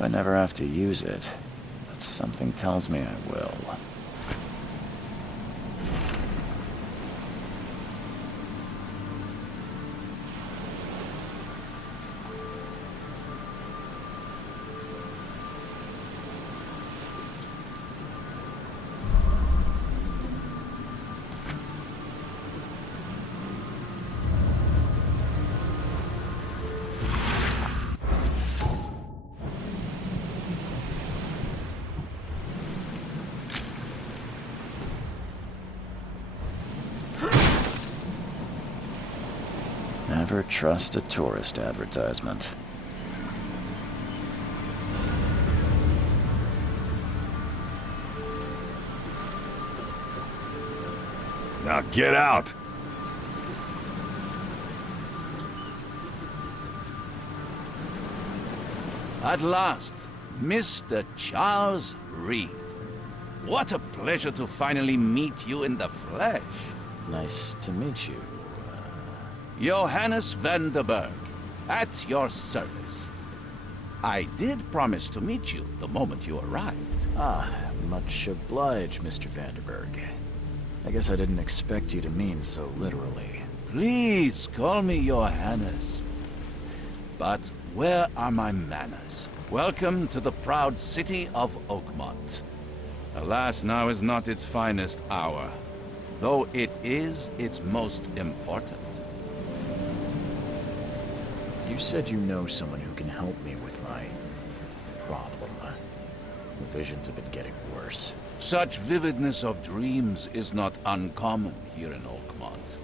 Hope I never have to use it, but something tells me I will. Never trust a tourist advertisement. Now get out! At last, Mr. Charles Reed. What a pleasure to finally meet you in the flesh. Nice to meet you. Johannes van der Berg, at your service. I did promise to meet you the moment you arrived. Ah, much obliged, Mr. Vanderberg. I guess I didn't expect you to mean so literally. Please call me Johannes. But where are my manners? Welcome to the proud city of Oakmont. Alas, now is not its finest hour, though it is its most important. You said you know someone who can help me with my problem. The visions have been getting worse. Such vividness of dreams is not uncommon here in Oakmont.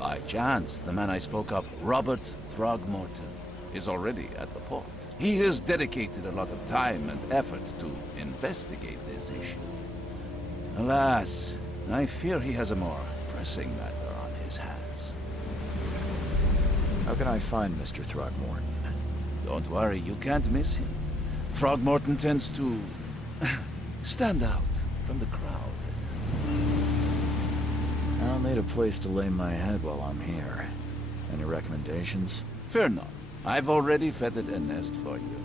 By chance, the man I spoke of, Robert Throgmorton, is already at the port. He has dedicated a lot of time and effort to investigate this issue. Alas, I fear he has a more pressing matter on his hands. How can I find Mr. Throgmorton? Don't worry, you can't miss him. Throgmorton tends to stand out from the crowd. I'll need a place to lay my head while I'm here. Any recommendations? Fear not. I've already feathered a nest for you.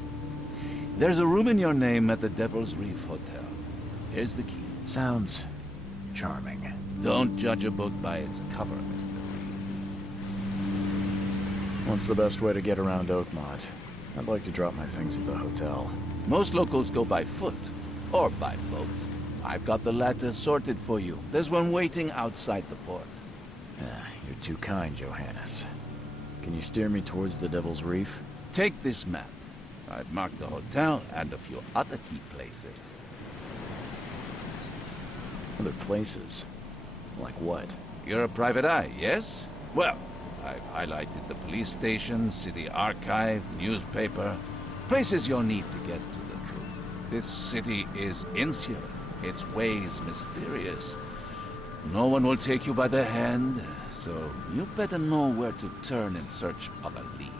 There's a room in your name at the Devil's Reef Hotel. Here's the key. Sounds charming. Don't judge a book by its cover, Mr. Reed. What's the best way to get around Oakmont? I'd like to drop my things at the hotel. Most locals go by foot, or by boat. I've got the latter sorted for you. There's one waiting outside the port. You're too kind, Johannes. Can you steer me towards the Devil's Reef? Take this map. I've marked the hotel and a few other key places. Other places? Like what? You're a private eye, yes? Well, I've highlighted the police station, city archive, newspaper. Places you'll need to get to the truth. This city is insular, its ways mysterious. No one will take you by the hand, so you better know where to turn in search of a lead.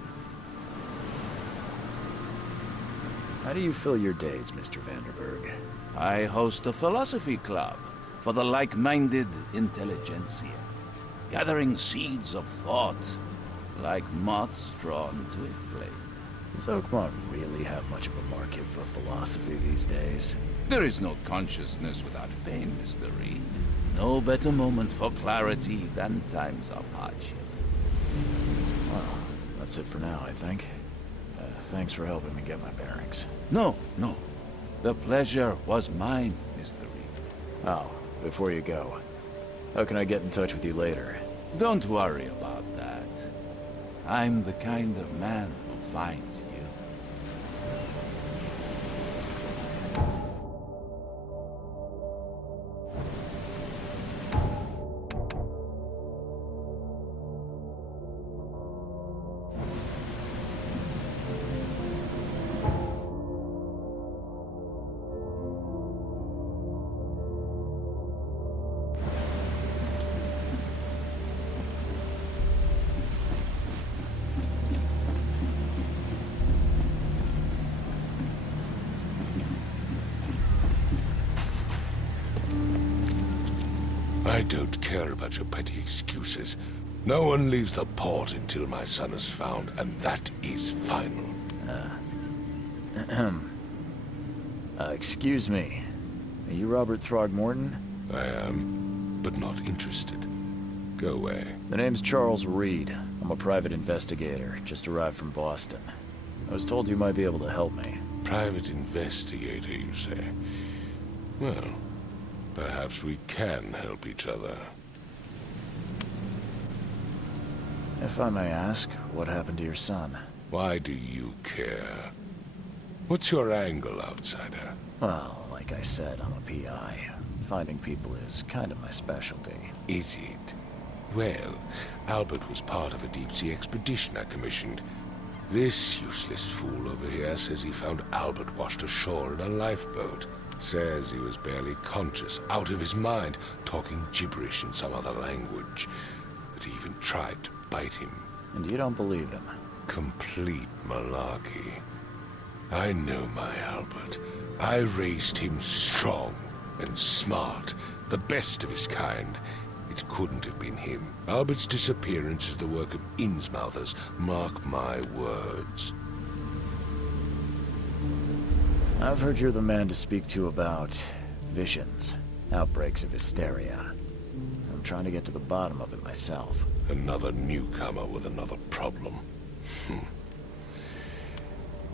How do you fill your days, Mr. Vanderberg? I host a philosophy club. for the like-minded intelligentsia, gathering seeds of thought, like moths drawn to a flame. Does Oakmont really have much of a market for philosophy these days? There is no consciousness without pain, Mr. Reed. No better moment for clarity than times of hardship. Well, that's it for now, I think. Thanks for helping me get my bearings. No. The pleasure was mine, Mr. Reed. Oh, before you go, how can I get in touch with you later? Don't worry about that. I'm the kind of man who finds you. I don't care about your petty excuses. No one leaves the port until my son is found, and that is final. Excuse me. Are you Robert Throgmorton? I am, but not interested. Go away. The name's Charles Reed. I'm a private investigator, just arrived from Boston. I was told you might be able to help me. Private investigator, you say? Well, perhaps we can help each other. If I may ask, what happened to your son? Why do you care? What's your angle, outsider? Well, like I said, I'm a PI. Finding people is kind of my specialty. Is it? Well, Albert was part of a deep-sea expedition I commissioned. This useless fool over here says he found Albert washed ashore in a lifeboat. Says he was barely conscious, out of his mind, talking gibberish in some other language. That he even tried to bite him. And you don't believe him? Complete malarkey. I know my Albert. I raised him strong and smart, the best of his kind. It couldn't have been him. Albert's disappearance is the work of Innsmouthers, mark my words. I've heard you're the man to speak to about visions, outbreaks of hysteria. I'm trying to get to the bottom of it myself. Another newcomer with another problem.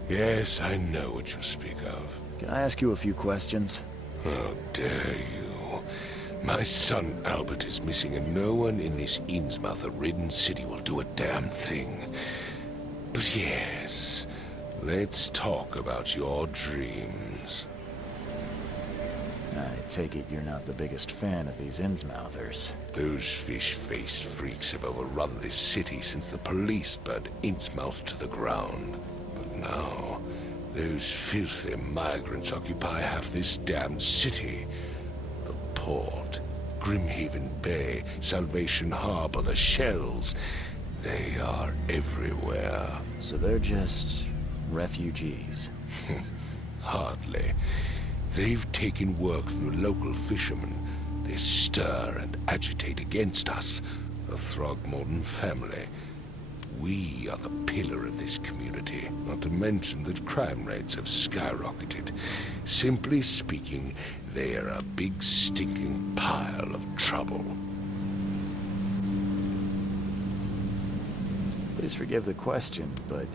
Yes, I know what you speak of. Can I ask you a few questions? How dare you? My son Albert is missing, and no one in this Innsmouther-ridden city will do a damn thing. But yes, let's talk about your dreams. I take it you're not the biggest fan of these Innsmouthers. Those fish-faced freaks have overrun this city since the police burned Innsmouth to the ground. But now, those filthy migrants occupy half this damned city. The port, Grimhaven Bay, Salvation Harbor, the shells. They are everywhere. So they're just refugees. Hardly. They've taken work from the local fishermen. They stir and agitate against us, the Throgmorton family. We are the pillar of this community, not to mention that crime rates have skyrocketed. Simply speaking, they are a big stinking pile of trouble. Please forgive the question, but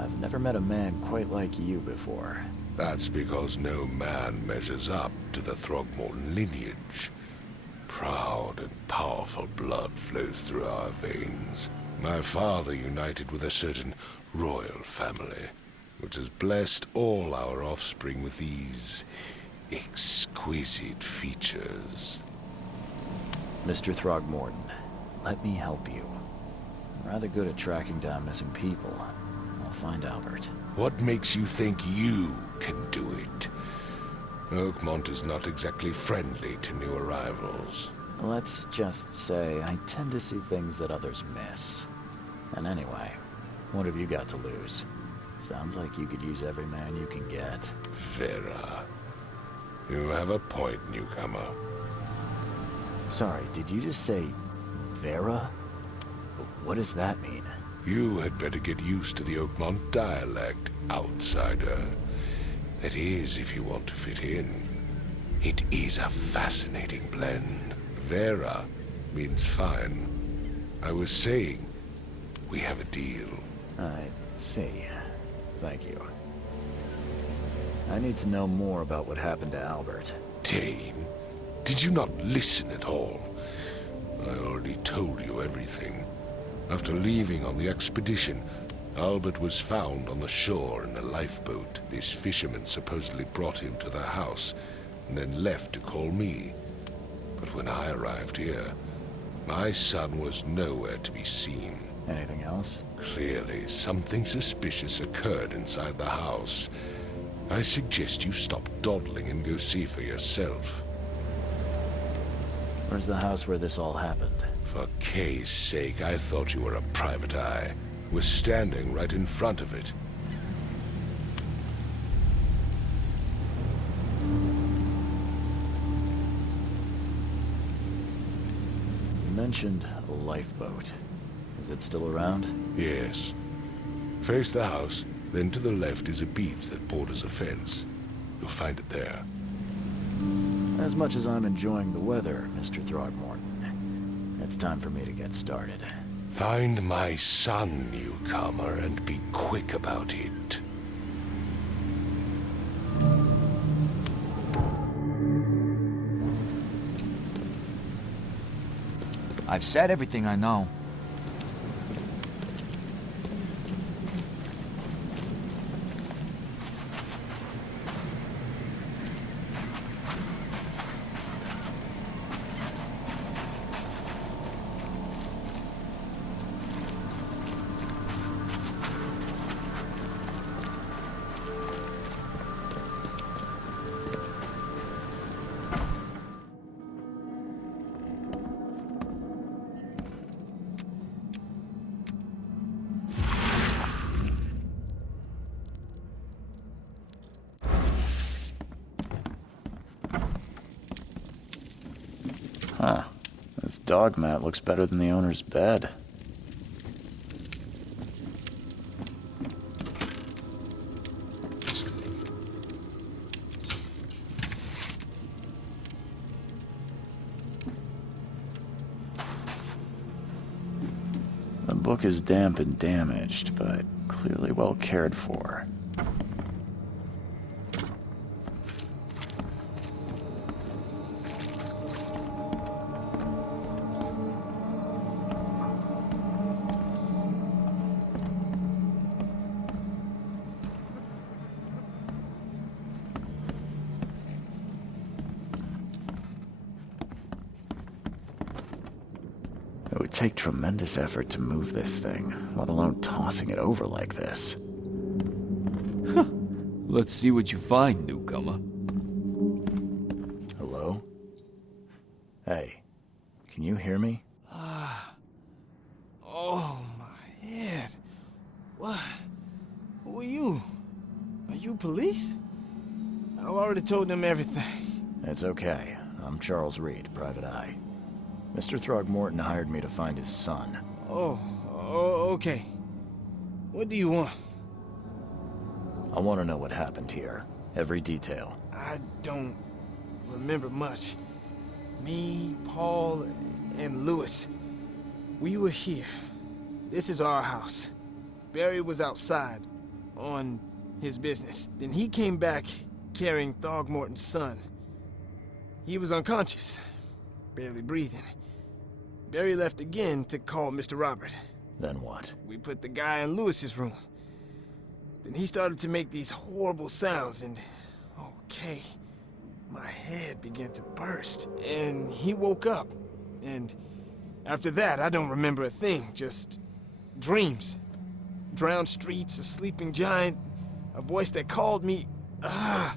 I've never met a man quite like you before. That's because no man measures up to the Throgmorton lineage. Proud and powerful blood flows through our veins. My father united with a certain royal family, which has blessed all our offspring with these exquisite features. Mr. Throgmorton, let me help you. I'm rather good at tracking down missing people. I'll find Albert. What makes you think you can do it? Oakmont is not exactly friendly to new arrivals. Let's just say I tend to see things that others miss. And anyway, what have you got to lose? Sounds like you could use every man you can get. Vera. You have a point, newcomer. Sorry, did you just say Vera? What does that mean? You had better get used to the Oakmont dialect, outsider. That is, if you want to fit in. It is a fascinating blend. Vera means fine. I was saying, we have a deal. I see. Thank you. I need to know more about what happened to Albert. Dane, did you not listen at all? I already told you everything. After leaving on the expedition, Albert was found on the shore in a lifeboat. This fisherman supposedly brought him to the house, and then left to call me. But when I arrived here, my son was nowhere to be seen. Anything else? Clearly, something suspicious occurred inside the house. I suggest you stop dawdling and go see for yourself. Where's the house where this all happened? For Kay's sake, I thought you were a private eye. Was standing right in front of it. You mentioned a lifeboat. Is it still around? Yes. Face the house, then to the left is a beach that borders a fence. You'll find it there. As much as I'm enjoying the weather, Mr. Throgmorton, it's time for me to get started. Find my son, newcomer, and be quick about it. I've said everything I know. Huh. This dog mat looks better than the owner's bed. The book is damp and damaged, but clearly well cared for. It would take tremendous effort to move this thing, let alone tossing it over like this. Let's see what you find, newcomer. Hello? Hey, can you hear me? Oh, my head. What? Who are you? Are you police? I've already told them everything. It's okay. I'm Charles Reed, Private Eye. Mr. Throgmorton hired me to find his son. Oh, okay. What do you want? I want to know what happened here. Every detail. I don't remember much. Me, Paul, and Lewis. We were here. This is our house. Barry was outside, on his business. Then he came back carrying Throgmorton's son. He was unconscious, barely breathing. Barry left again to call Mr. Robert. Then what? We put the guy in Lewis's room. Then he started to make these horrible sounds and... okay. My head began to burst. And he woke up. And after that, I don't remember a thing. Just dreams. Drowned streets, a sleeping giant, a voice that called me... That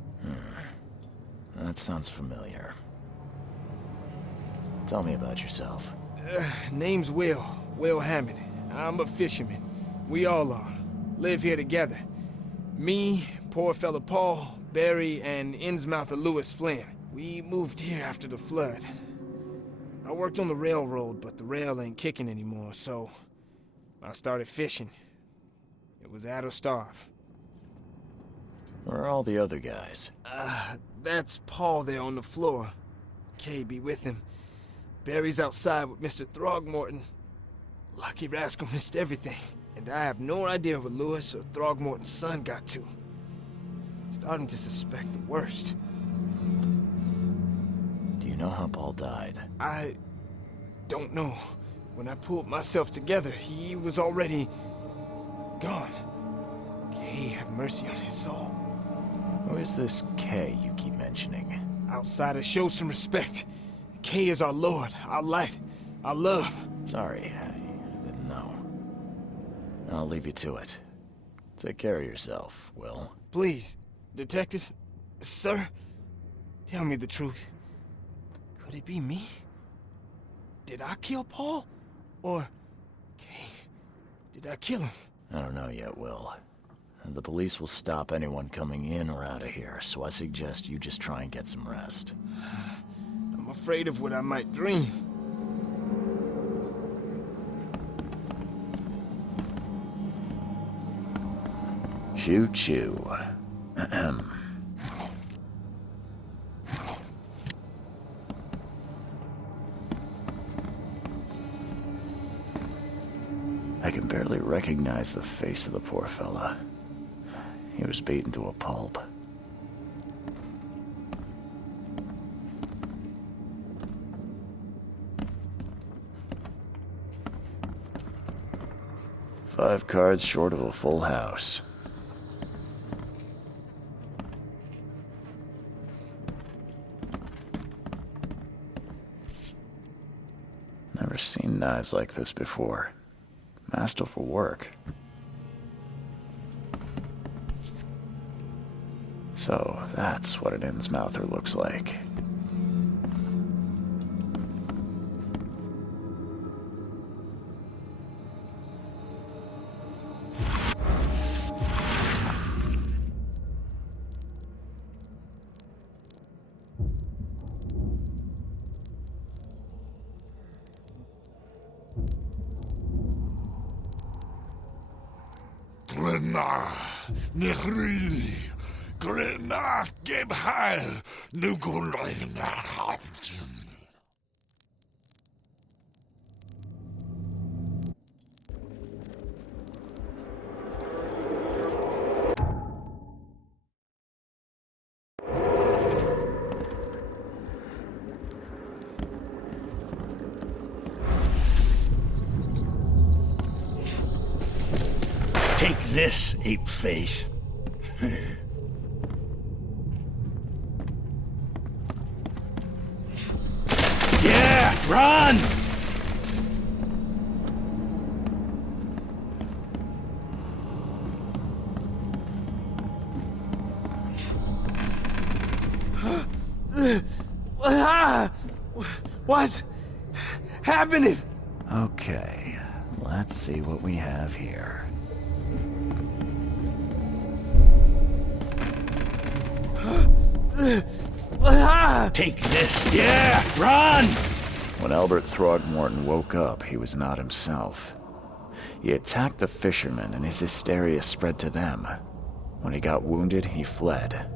sounds familiar. Tell me about yourself. Name's Will Hammond. I'm a fisherman. We all are. Live here together. Me, poor fella Paul, Barry, and Innsmouther Lewis Flynn. We moved here after the flood. I worked on the railroad, but the rail ain't kicking anymore, so I started fishing. It was at or starve. Where are all the other guys? That's Paul there on the floor. Kay be with him. Barry's outside with Mr. Throgmorton. Lucky rascal missed everything, and I have no idea what Lewis or Throgmorton's son got to. Starting to suspect the worst. Do you know how Paul died? I don't know. When I pulled myself together, he was already gone. Kay have mercy on his soul. Who is this K you keep mentioning? Outsiders, show some respect. Kay is our lord, our light, our love. Sorry, I didn't know. I'll leave you to it. Take care of yourself, Will. Please, detective, sir, tell me the truth. Could it be me? Did I kill Paul? Or, Kay, did I kill him? I don't know yet, Will. The police will stop anyone coming in or out of here, so I suggest you just try and get some rest. I'm afraid of what I might dream. Choo-choo. I can barely recognize the face of the poor fella. He was beaten to a pulp. Five cards short of a full house. Never seen knives like this before. Masterful work. So that's what an Innsmouther looks like. Glenna, Nechri, Glenna, Gebheil, Nugulina Haften. Take this, ape face. Yeah, run! What's happening? Okay, let's see what we have here. Take this. Yeah, run! When Albert Throgmorton woke up, he was not himself. He attacked the fishermen, and his hysteria spread to them. When he got wounded, he fled.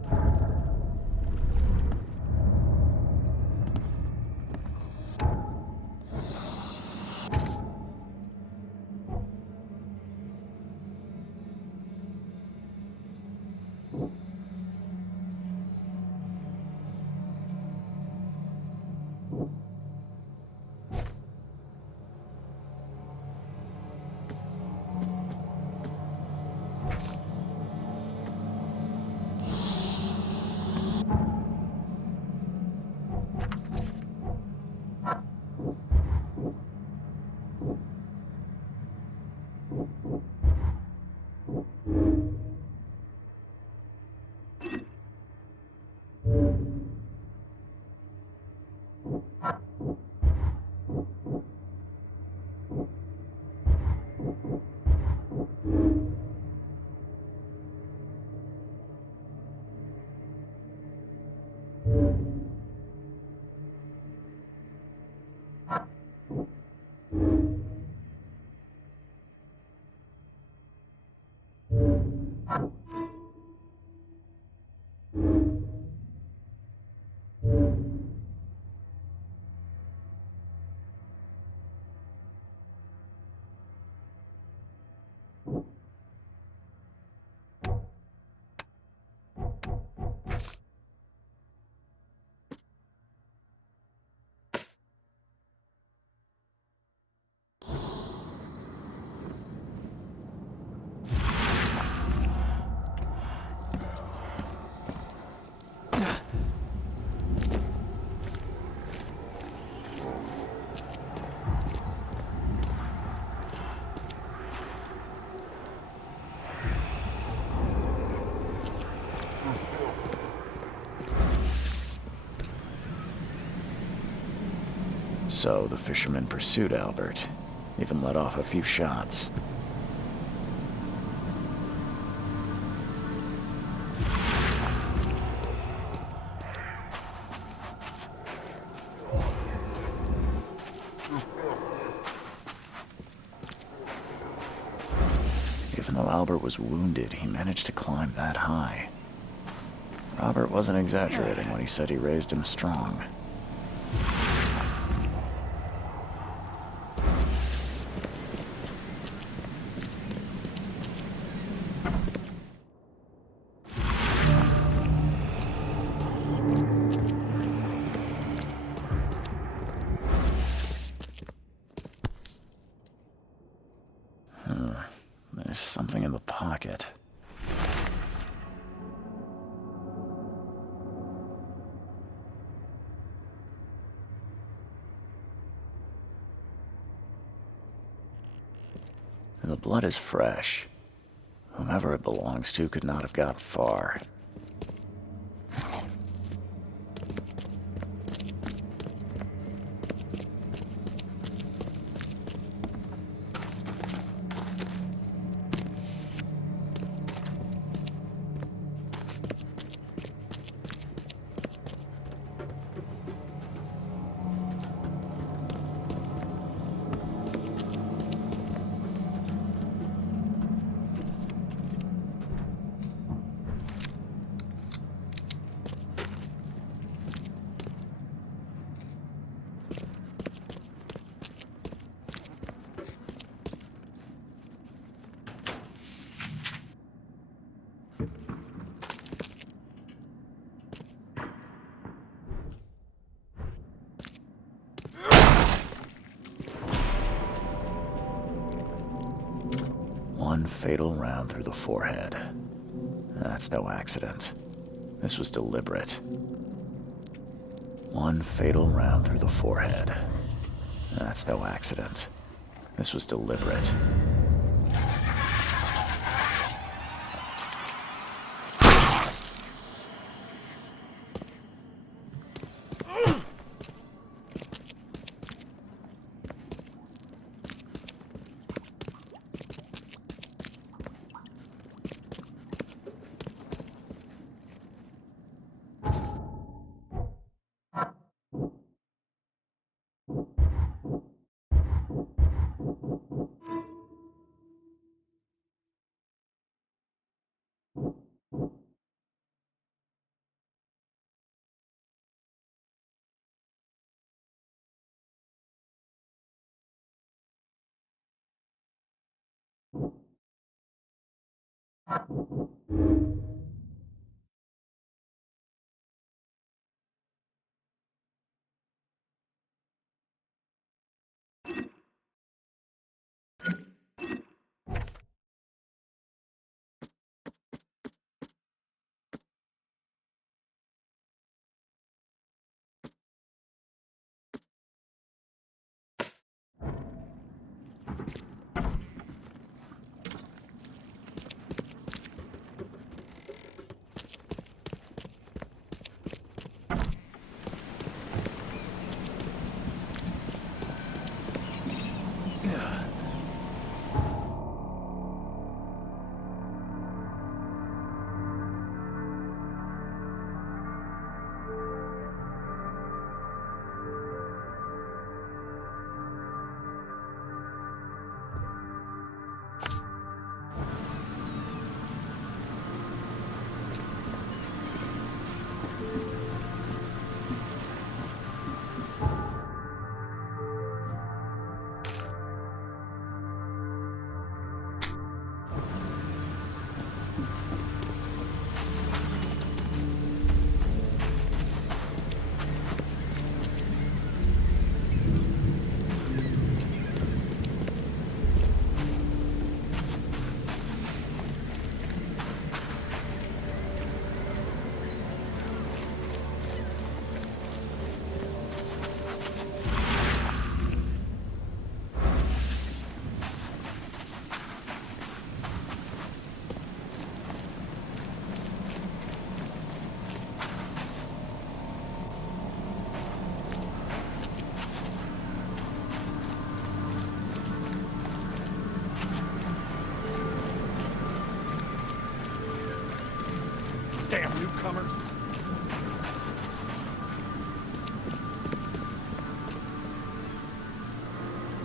So the fisherman pursued Albert, even let off a few shots. Even though Albert was wounded, he managed to climb that high. Robert wasn't exaggerating when he said he raised him strong. There's something in the pocket. The blood is fresh. Whomever it belongs to could not have got far. One fatal round through the forehead. That's no accident. This was deliberate. One fatal round through the forehead. That's no accident. This was deliberate.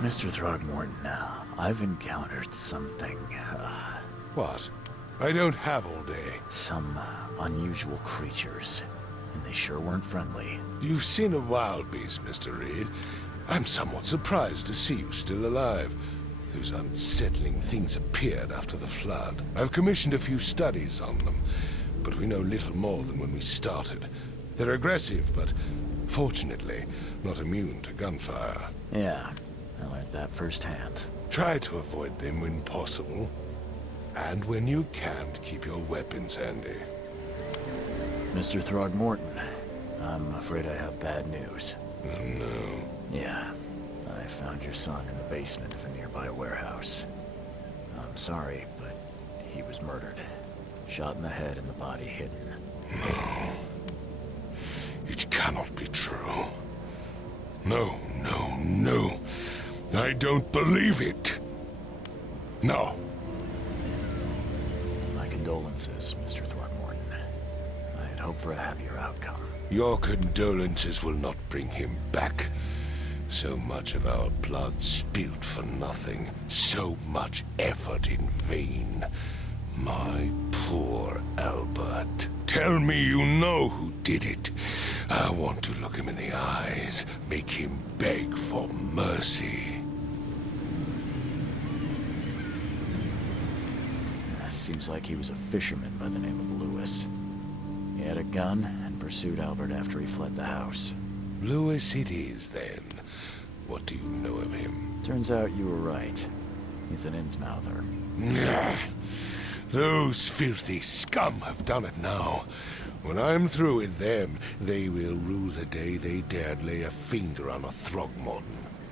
Mr. Throgmorton, I've encountered something, What? I don't have all day. some unusual creatures, and they sure weren't friendly. You've seen a wild beast, Mr. Reed. I'm somewhat surprised to see you still alive. Those unsettling things appeared after the flood. I've commissioned a few studies on them, but we know little more than when we started. They're aggressive, but fortunately, not immune to gunfire. Yeah, I learned that firsthand. Try to avoid them when possible. And when you can't, keep your weapons handy. Mr. Throgmorton, I'm afraid I have bad news. Oh, no. Yeah, I found your son in the basement of a nearby warehouse. I'm sorry, but he was murdered. Shot in the head and the body hidden. No. It cannot be true. No, no, no. I don't believe it. No. My condolences, Mr. Throgmorton. I had hoped for a happier outcome. Your condolences will not bring him back. So much of our blood spilled for nothing. So much effort in vain. My poor Albert. Tell me you know who did it. I want to look him in the eyes, make him beg for mercy. Seems like he was a fisherman by the name of Lewis. He had a gun and pursued Albert after he fled the house. Lewis it is, then. What do you know of him? Turns out you were right. He's an Innsmouther. Nah. Those filthy scum have done it now. When I'm through with them, they will rue the day they dared lay a finger on a Throgmorton.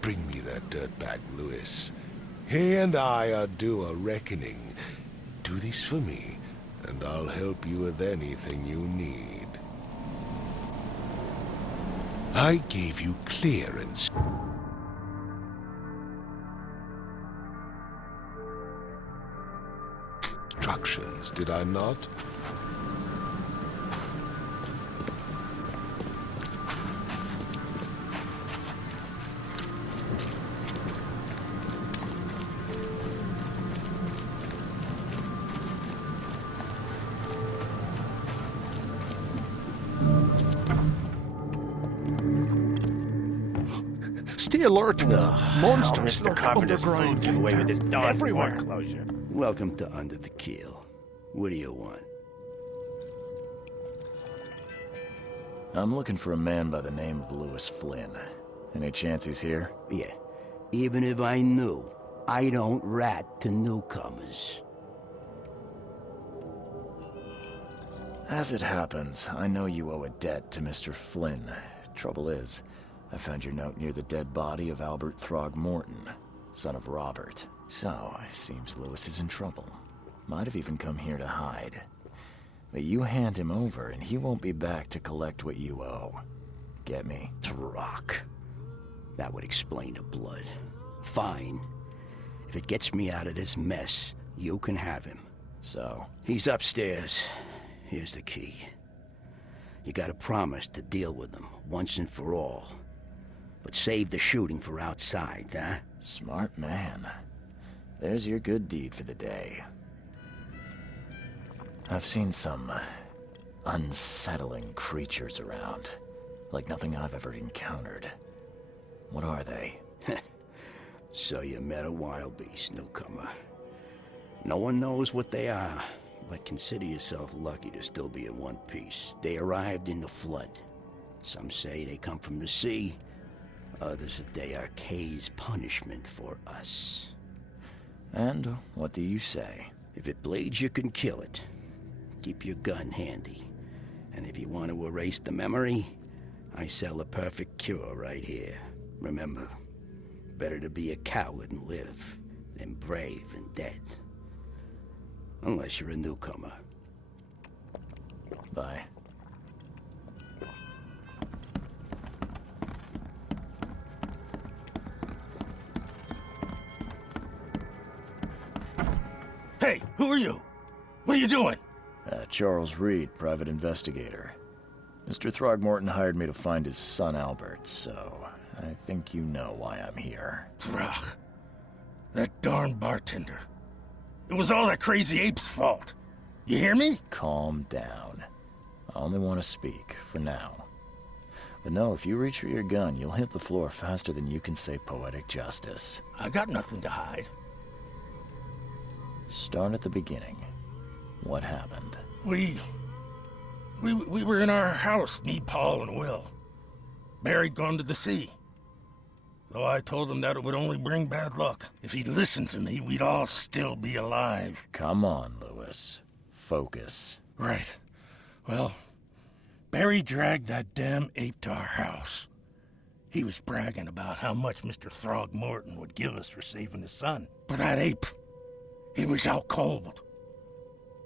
Bring me that dirtbag, Lewis. He and I are due a reckoning. Do this for me, and I'll help you with anything you need. I gave you clearance. Instructions, did I not? Stay alert. Monsters Mr. lurk Carpenter's underground. food give away with this darn Everywhere. foreclosure. Welcome to Under the Keel. What do you want? I'm looking for a man by the name of Lewis Flynn. Any chance he's here? Yeah, even if I knew, I don't rat to newcomers. As it happens, I know you owe a debt to Mr. Flynn. Trouble is, I found your note near the dead body of Albert Throgmorton, son of Robert. So, it seems Lewis is in trouble. Might have even come here to hide. But you hand him over, and he won't be back to collect what you owe. Get me? Rock. That would explain the blood. Fine. If it gets me out of this mess, you can have him. So? He's upstairs. Here's the key. You gotta promise to deal with him, once and for all. But save the shooting for outside, huh? Smart man. There's your good deed for the day. I've seen some unsettling creatures around. Like nothing I've ever encountered. What are they? So you met a wild beast, newcomer. No one knows what they are, but consider yourself lucky to still be in one piece. They arrived in the flood. Some say they come from the sea. Others that they are Kay's punishment for us. And what do you say? If it bleeds, you can kill it. Keep your gun handy. And if you want to erase the memory, I sell a perfect cure right here. Remember, better to be a coward and live than brave and dead. Unless you're a newcomer. Bye. Hey, who are you? What are you doing? Charles Reed, private investigator. Mr. Throgmorton hired me to find his son Albert, so I think you know why I'm here. Throg. That darn bartender. It was all that crazy ape's fault. You hear me? Calm down. I only want to speak, for now. But no, if you reach for your gun, you'll hit the floor faster than you can say poetic justice. I got nothing to hide. Start at the beginning. What happened? We were in our house, me, Paul, and Will. Barry'd gone to the sea. Though I told him that it would only bring bad luck. If he'd listened to me, we'd all still be alive. Come on, Lewis. Focus. Right. Well, Barry dragged that damn ape to our house. He was bragging about how much Mr. Throgmorton would give us for saving his son. But that ape, he was out cold.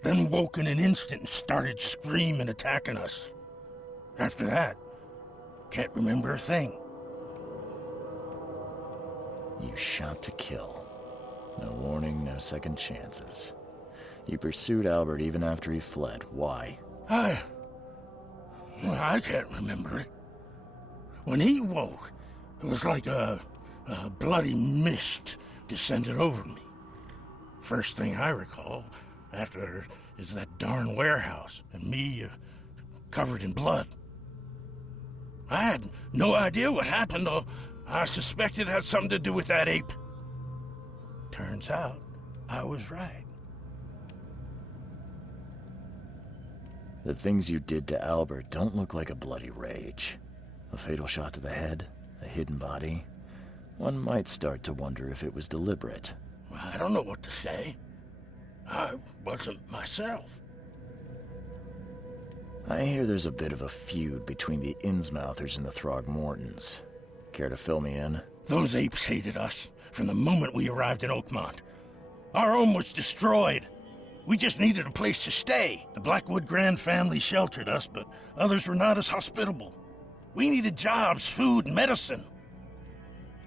Then woke in an instant and started screaming, attacking us. After that, can't remember a thing. You shot to kill. No warning, no second chances. You pursued Albert even after he fled. Why? I can't remember it. When he woke, it was like a bloody mist descended over me. First thing I recall after is that darn warehouse and me covered in blood. I had no idea what happened, though I suspected it had something to do with that ape. Turns out, I was right. The things you did to Albert don't look like a bloody rage. A fatal shot to the head, a hidden body. One might start to wonder if it was deliberate. I don't know what to say. I wasn't myself. I hear there's a bit of a feud between the Innsmouthers and the Throgmortons. Care to fill me in? Those apes hated us from the moment we arrived in Oakmont. Our home was destroyed. We just needed a place to stay. The Blackwood Grand family sheltered us, but others were not as hospitable. We needed jobs, food, and medicine.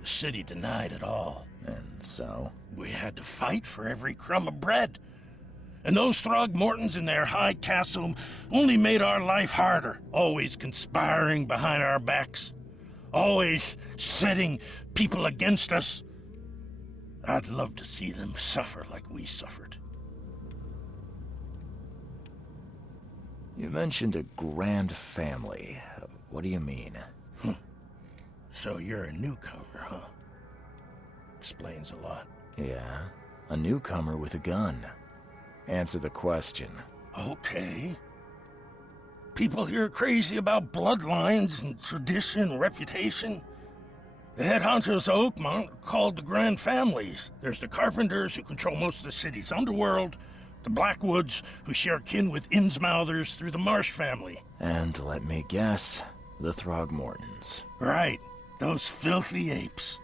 The city denied it all. And so? We had to fight for every crumb of bread. And those Throgmortons in their high castle only made our life harder, always conspiring behind our backs, always setting people against us. I'd love to see them suffer like we suffered. You mentioned a grand family. What do you mean? So you're a newcomer, huh? Explains a lot. Yeah, a newcomer with a gun. Answer the question. Okay. People here are crazy about bloodlines and tradition and reputation. The head honchos of Oakmont are called the Grand Families. There's the Carpenters, who control most of the city's underworld, the Blackwoods, who share kin with Innsmouthers through the Marsh family. And let me guess, the Throgmortons. Right, those filthy apes.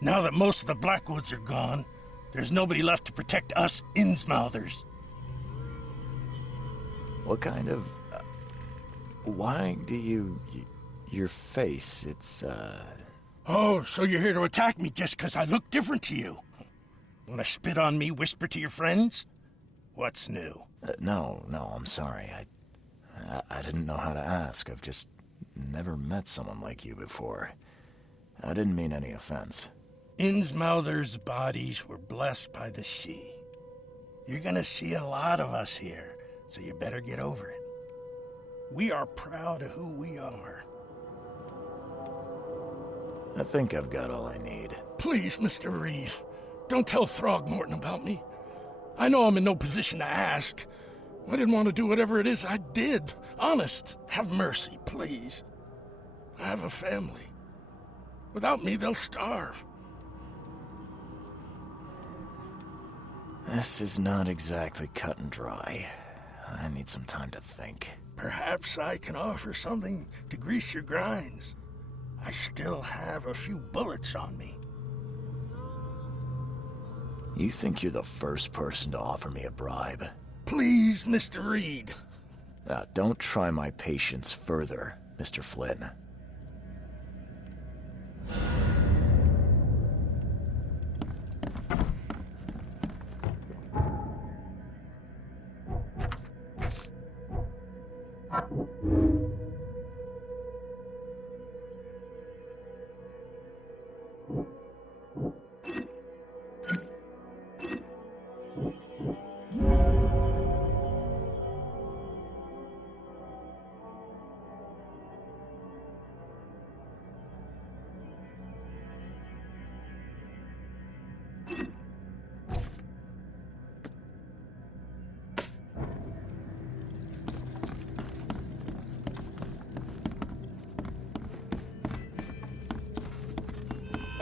Now that most of the Blackwoods are gone, there's nobody left to protect us Innsmouthers. What kind of... why do you... your face, it's, Oh, so you're here to attack me just because I look different to you? Wanna spit on me, whisper to your friends? What's new? No, I'm sorry. I didn't know how to ask. I've just never met someone like you before. I didn't mean any offense. Innsmouthers' bodies were blessed by the sea. You're gonna see a lot of us here, so you better get over it. We are proud of who we are. I think I've got all I need. Please, Mr. Reed, don't tell Throgmorton about me. I know I'm in no position to ask. I didn't want to do whatever it is I did. Honest, have mercy, please. I have a family. Without me, they'll starve. This is not exactly cut and dry. I need some time to think. Perhaps I can offer something to grease your grinds. I still have a few bullets on me. You think you're the first person to offer me a bribe? Please, Mr. Reed. Don't try my patience further, Mr. Flynn.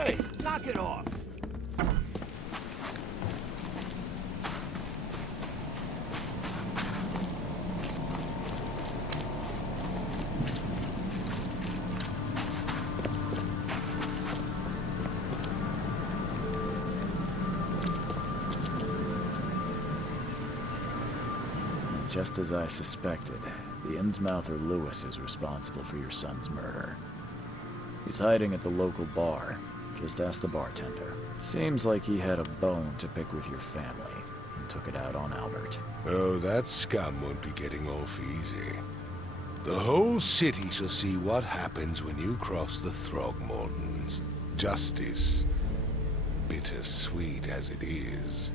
Hey, knock it off! Just as I suspected, the Innsmouther Lewis is responsible for your son's murder. He's hiding at the local bar. Just ask the bartender. Seems like he had a bone to pick with your family and took it out on Albert. Oh, that scum won't be getting off easy. The whole city shall see what happens when you cross the Throgmortons. Justice, bittersweet as it is,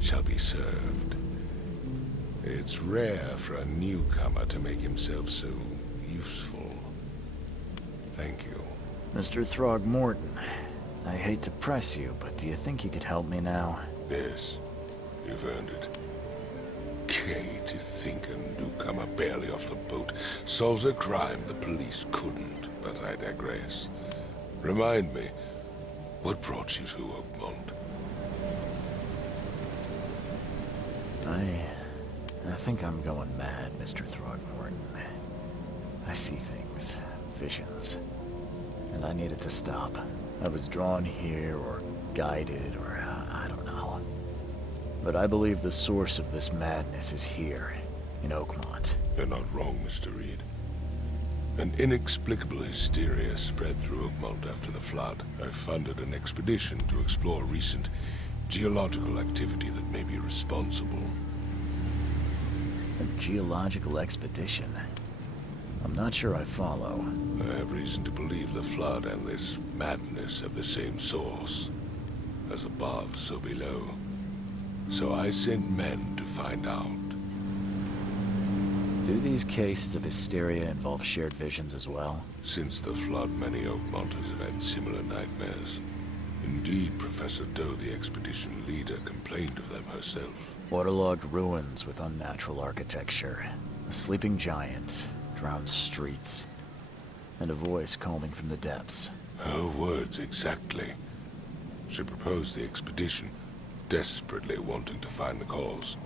shall be served. It's rare for a newcomer to make himself so useful. Thank you. Mr. Throgmorton, I hate to press you, but do you think you could help me now? Yes, you've earned it. Gay to think a newcomer barely off the boat solves a crime the police couldn't, but I digress. Remind me, what brought you to Oakmont? I think I'm going mad, Mr. Throgmorton. I see things, visions, and I needed to stop. I was drawn here, or guided, or I don't know. But I believe the source of this madness is here, in Oakmont. You're not wrong, Mr. Reed. An inexplicable hysteria spread through Oakmont after the flood. I funded an expedition to explore recent geological activity that may be responsible. A geological expedition? I'm not sure I follow. I have reason to believe the flood and this madness have the same source. As above, so below. So I sent men to find out. Do these cases of hysteria involve shared visions as well? Since the flood, many Oakmonters have had similar nightmares. Indeed, Professor Doe, the expedition leader, complained of them herself. Waterlogged ruins with unnatural architecture. A sleeping giant, drowned streets, and a voice calling from the depths. Her words exactly. She proposed the expedition, desperately wanting to find the cause.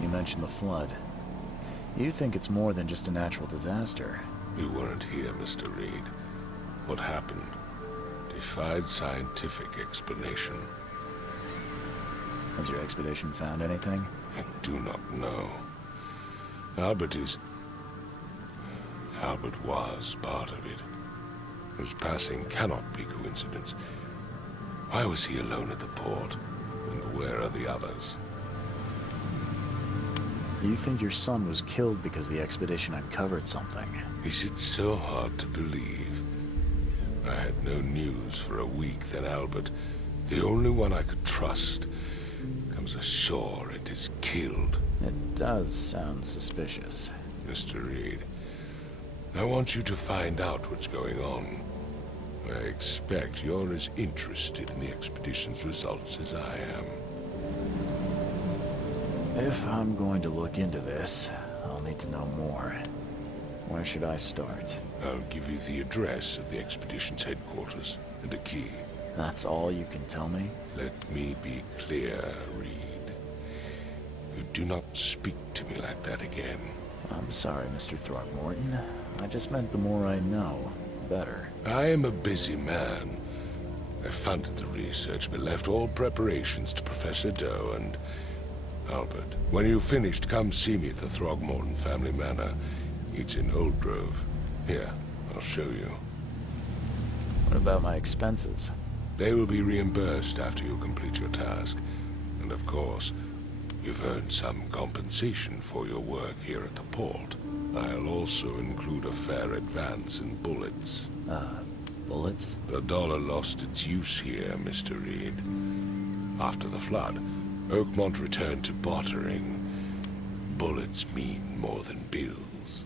You mentioned the flood. You think it's more than just a natural disaster? You weren't here, Mr. Reed. What happened defied scientific explanation. Has your expedition found anything? I do not know. Albert was part of it. His passing cannot be coincidence. Why was he alone at the port? And where are the others? You think your son was killed because the expedition uncovered something? Is it so hard to believe? I had no news for a week, then Albert, the only one I could trust, comes ashore and is killed. It does sound suspicious. Mr. Reed, I want you to find out what's going on. I expect you're as interested in the expedition's results as I am. If I'm going to look into this, I'll need to know more. Where should I start? I'll give you the address of the expedition's headquarters and a key. That's all you can tell me? Let me be clear, Reed. You do not speak to me like that again. I'm sorry, Mr. Throgmorton. I just meant the more I know, the better. I am a busy man. I funded the research, but left all preparations to Professor Doe and Albert. When you've finished, come see me at the Throgmorton family manor. It's in Old Grove. Here, I'll show you. What about my expenses? They will be reimbursed after you complete your task. And of course, you've earned some compensation for your work here at the port. I'll also include a fair advance in bullets. Bullets? The dollar lost its use here, Mr. Reed. After the flood, Oakmont returned to bartering. Bullets mean more than bills.